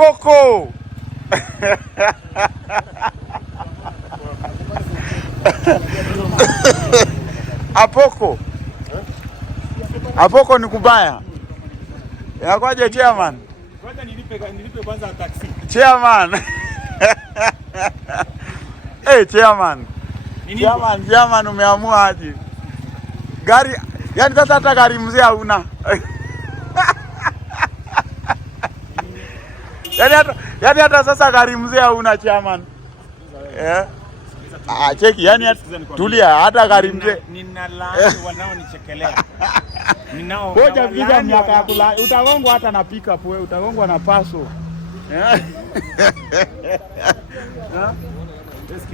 Apoko. Apoko. Apoko ni kubaya. Yakwaje chairman? Kwanza nilipe kwanza taxi. Chairman. Hey chairman. Chairman umeamua aje? Gari, yani sasa hata gari mzee hauna. Yani hata sasa gari mzee hauna chairman. Cheki, yani tulia, hata gari mzee. Ninalaani wanaonichekelea. Ngoja vija miaka ya kula. Utagongwa hata na pick up wewe, utagongwa na paso.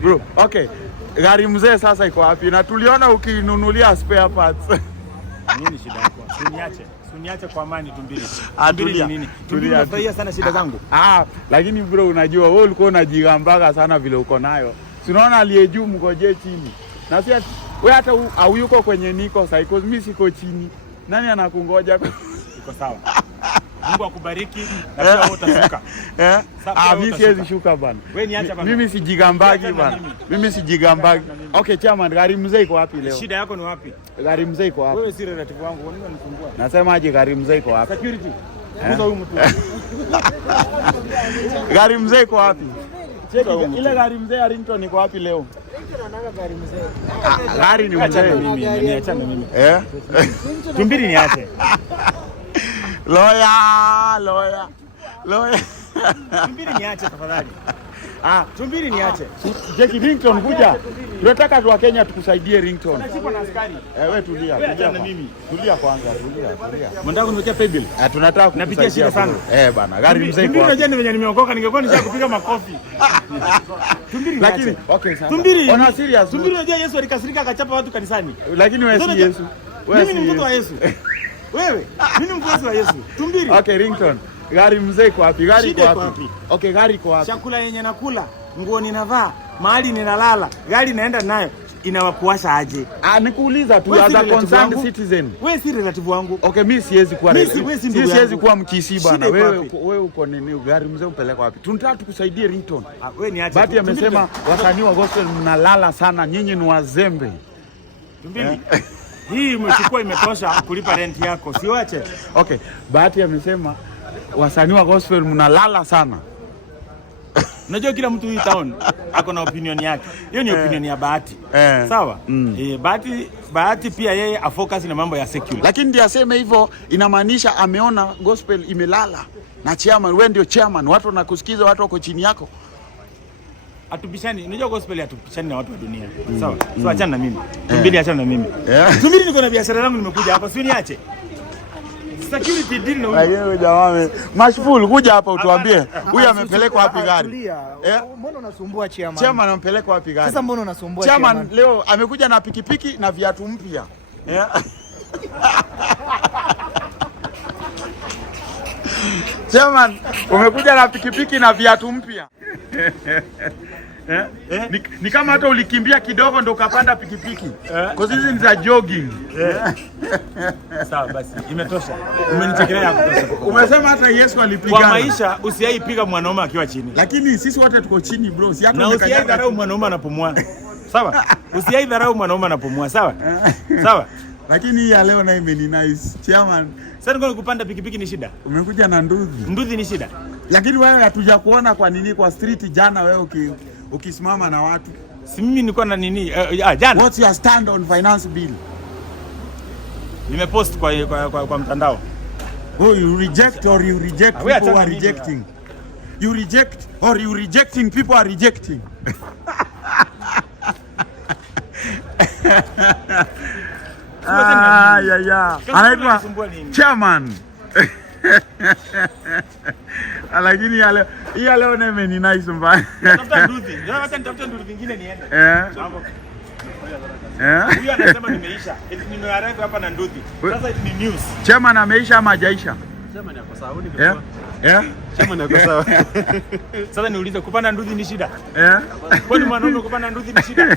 Bro, okay. Gari mzee sasa iko wapi? Na tuliona ukinunulia spare parts. Nini shida yako? Suniache kwa amani Tumbili. Tumbili nini? Tumbili unafurahia sana shida zangu. Lakini bro unajua wewe ulikuwa unajigambaga sana vile uko nayo. Si unaona aliye juu mgoje chini. Na si wewe hata hayuko kwenye niko psycho, mimi siko chini. Nani anakungoja? Iko sawa. Mungu akubariki na pia wewe utashuka. Mimi siwezi shuka bana. Wewe niacha bana. Mimi sijigambagi bana. Mimi sijigambagi. Okay chairman, gari mzee iko wapi leo? Shida yako ni wapi? Gari mzee iko wapi? Wewe si relative wangu, kwa nini unanisumbua? Nasema aje gari mzee iko wapi? Security. Kuza huyu mtu. Gari mzee iko wapi? Cheki ile gari mzee ya Rington iko wapi leo? Gari mzee. Gari ni mzee. Niachane mimi. Tumbili niache. Lawyer. Tumbili niache tafadhali. Tumbili niache. Jeki Rington kuja. Tunataka tu wa Kenya tukusaidie Rington. Tunashikwa na askari. Wewe tulia. Tulia kwanza, tulia. Mnataka kuniwekea paybill? Tunataka kunapigia shida sana. Bana, gari mzee kwa. Tumbili venye nimeokoka ningekuwa nishakupiga makofi. Tumbili lakini okay sasa. Tumbili. Ona serious. Tumbili unajua Yesu alikasirika akachapa watu kanisani. Lakini wewe si Yesu. Mimi ni mtoto wa Yesu. Wewe, mimi ni mfuasi wa Yesu. Tumbili. Okay, Rington. Gari mzee kwa wapi? Gari iko wapi? Okay, gari iko wapi? Chakula yenye nakula, nguo ninavaa, mahali ninalala, gari naenda nayo inawakuasha aje? Nikuuliza tu as a concerned citizen. Wewe si relative wangu. Okay, mimi siwezi kuwa siwezi kuwa mkisi bana. Wewe uko nini? Gari mzee umpeleka wapi? Tunataka tukusaidie Rington. Wewe niache. Bahati amesema wasanii wa gospel mnalala sana, nyinyi ni wazembe. Tumbili. Hii umechukua imetosha kulipa rent yako. Siwache. Okay, Bahati amesema wasanii wa gospel mnalala sana. Unajua kila mtu hii town ako na opinion yake. Hiyo ni opinion ya Bahati. Sawa? Bahati pia yeye afocus na mambo ya secular. Lakini ndiye aseme hivyo inamaanisha ameona gospel imelala. Na chairman, wewe ndio chairman, watu wanakusikiza, watu wako chini yako. Atupishani, unajua gospel atupishani na watu wa dunia. Sawa? So achana na mimi. Tumbili achana na mimi. Tumbili niko na biashara yangu nimekuja hapa, si niache. Security deal na huyo jamaa. Mashful kuja hapa utuambie huyu amepelekwa wapi gari? Mbona unasumbua chairman? Chairman amepelekwa wapi gari? Sasa mbona unasumbua chairman? Chairman leo amekuja na pikipiki na viatu mpya. Chairman umekuja na pikipiki na viatu mpya. Ni kama hata ulikimbia kidogo ndo ukapanda pikipiki. Kwa hizi ni za jogging. Sawa basi, imetosha. Umenichekelea kutosha. Umesema hata Yesu alipigana. Kwa maisha usiaipiga mwanaume akiwa chini. Lakini sisi wote tuko chini bro. Si hata usiaidharau mwanaume anapumua. Sawa? Usiaidharau mwanaume anapumua, sawa? Sawa? Lakini hii ya leo na imeni nice. Chairman, sasa ngoja kupanda pikipiki ni shida. Umekuja na nduthi. Nduthi ni shida. Lakini wewe hatuja kuona kwa nini kwa street jana wewe ukisimama na watu. Si mimi nilikuwa na nini? Jana. What's your stand on finance bill? Nimepost kwa mtandao. You reject or you reject people who are rejecting. You reject or you rejecting people are rejecting. Anaitwa chairman. Lakini hii leo neme ni nice mbaya. Tafuta nduthi. Wacha nitafute nduthi nyingine niende. Huyu anasema nimeisha. Eti nimearrive hapa na nduthi. Sasa ni news. Chairman ameisha ama hajaisha? Chairman yako sawa ni Chairman yako sawa. Sasa niulize kupanda nduthi ni shida? Kwani mwanaume kupanda nduthi ni shida?